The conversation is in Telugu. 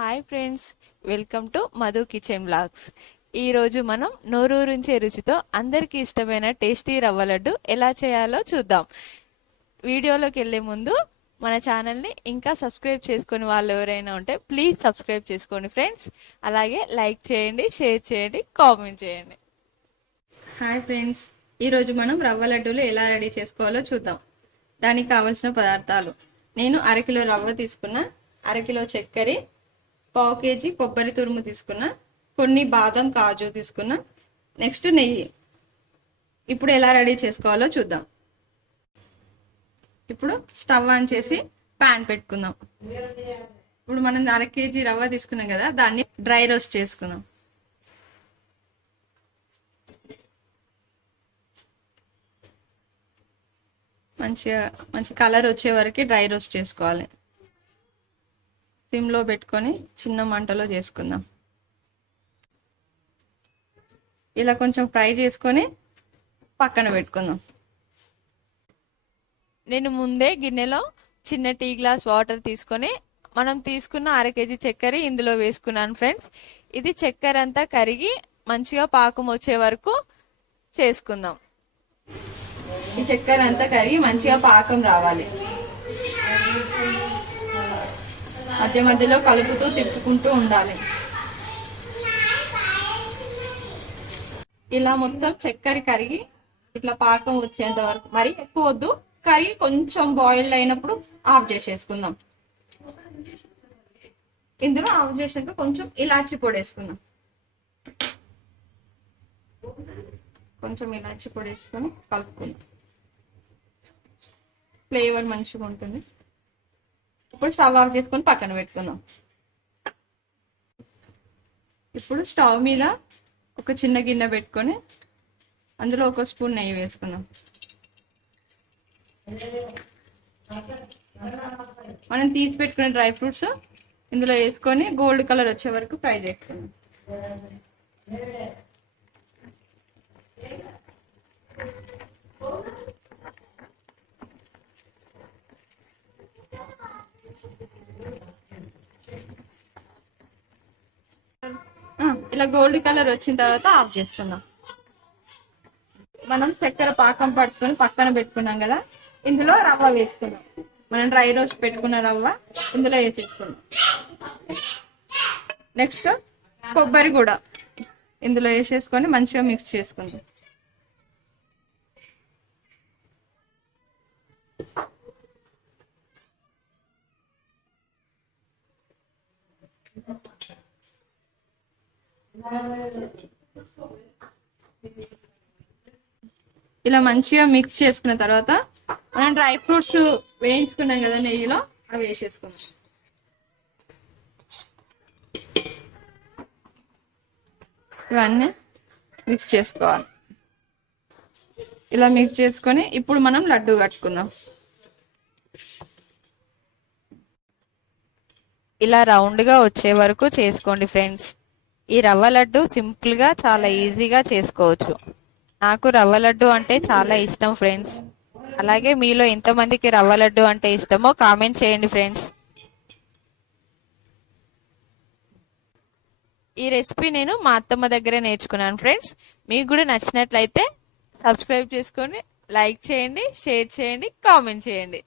Hi friends, welcome to Madhu kitchen blogs. ఈరోజు మనం నోరూరించే రుచితో అందరికీ ఇష్టమైన టేస్టీ రవ్వ లడ్డు ఎలా చేయాలో చూద్దాం. వీడియోలోకి వెళ్ళే ముందు మన ఛానల్ని ఇంకా సబ్స్క్రైబ్ చేసుకుని వాళ్ళు ఎవరైనా ఉంటే ప్లీజ్ సబ్స్క్రైబ్ చేసుకోండి ఫ్రెండ్స్. అలాగే లైక్ చేయండి, షేర్ చేయండి, కామెంట్ చేయండి. హాయ్ ఫ్రెండ్స్, ఈరోజు మనం రవ్వ లడ్డూలు ఎలా రెడీ చేసుకోవాలో చూద్దాం. దానికి కావలసిన పదార్థాలు: నేను అరకిలో రవ్వ తీసుకున్నా, అరకిలో చక్కెర, పావు కేజీ కొబ్బరి తురుము తీసుకున్నా, కొన్ని బాదం కాజు తీసుకున్నా, నెక్స్ట్ నెయ్యి. ఇప్పుడు ఎలా రెడీ చేసుకోవాలో చూద్దాం. ఇప్పుడు స్టవ్ ఆన్ చేసి పాన్ పెట్టుకుందాం. ఇప్పుడు మనం 1/2 కేజీ రవ్వ తీసుకున్నాం కదా, దాన్ని డ్రై రోస్ట్ చేసుకుందాం. మంచి కలర్ వచ్చే వరకు డ్రై రోస్ట్ చేసుకోవాలి. సిమ్లో పెట్టుకొని చిన్న మంటలో చేసుకుందాం. ఇలా కొంచెం ఫ్రై చేసుకొని పక్కన పెట్టుకుందాం. నేను ముందే గిన్నెలో చిన్న టీ గ్లాస్ వాటర్ తీసుకొని మనం తీసుకున్న 1/2 కేజీ చక్కెర ఇందులో వేసుకున్నాను ఫ్రెండ్స్. ఇది చక్కెర అంతా కరిగి మంచిగా పాకం వచ్చే వరకు చేసుకుందాం. ఈ చక్కెర అంతా కరిగి మంచిగా పాకం రావాలి. మధ్య మధ్యలో కలుపుతూ తిప్పుకుంటూ ఉండాలి. ఇలా మొత్తం చక్కెర కరిగి ఇట్లా పాకం వచ్చేంత వరకు, మరి ఎక్కువ వద్దు, కరిగి కొంచెం బాయిల్డ్ అయినప్పుడు ఆఫ్ చేసేసుకుందాం. ఇందులో ఆఫ్ చేసాక కొంచెం ఇలాచి పొడి వేసుకుందాం. కొంచెం ఇలాచి పొడి వేసుకొని కలుపుకుందాం. ఫ్లేవర్ మంచిగా ఉంటుంది. ఇప్పుడు స్టవ్ ఆఫ్ చేసుకొని పక్కన పెట్టుకుందాం. ఇప్పుడు స్టవ్ మీద ఒక చిన్న గిన్నె పెట్టుకొని అందులో 1 స్పూన్ నెయ్యి వేసుకుందాం. మనం తీసి పెట్టుకునే డ్రై ఫ్రూట్స్ ఇందులో వేసుకొని గోల్డ్ కలర్ వచ్చే వరకు ఫ్రై చేసుకుందాం. ఇలా గోల్డ్ కలర్ వచ్చిన తర్వాత ఆఫ్ చేసుకుందాం. మనం చక్కెర పాకం పట్టుకొని పక్కన పెట్టుకున్నాం కదా, ఇందులో రవ్వ వేసుకుందాం. మనం డ్రై రోస్ట్ పెట్టుకున్న రవ్వ ఇందులో వేసేసుకుందాం. నెక్స్ట్ కొబ్బరి కూడా ఇందులో వేసేసుకొని మంచిగా మిక్స్ చేసుకుందాం. ఇలా మంచిగా మిక్స్ చేసుకున్న తర్వాత మనం డ్రై ఫ్రూట్స్ వేయించుకున్నాం కదా నెయ్యిలో, అవి వేసేసుకుందాం. ఇవన్నీ మిక్స్ చేసుకోవాలి. ఇలా మిక్స్ చేసుకొని ఇప్పుడు మనం లడ్డు కట్టుకుందాం. ఇలా రౌండ్గా వచ్చే వరకు చేసుకోండి ఫ్రెండ్స్. ఈ రవ్వ లడ్డు సింపుల్గా చాలా ఈజీగా చేసుకోవచ్చు. నాకు రవ్వ లడ్డు అంటే చాలా ఇష్టం ఫ్రెండ్స్. అలాగే మీలో ఎంతమందికి రవ్వ లడ్డు అంటే ఇష్టమో కామెంట్ చేయండి ఫ్రెండ్స్. ఈ రెసిపీ నేను మా అత్తమ్మ దగ్గరే నేర్చుకున్నాను ఫ్రెండ్స్. మీకు కూడా నచ్చినట్లయితే సబ్స్క్రైబ్ చేసుకొని లైక్ చేయండి, షేర్ చేయండి, కామెంట్ చేయండి.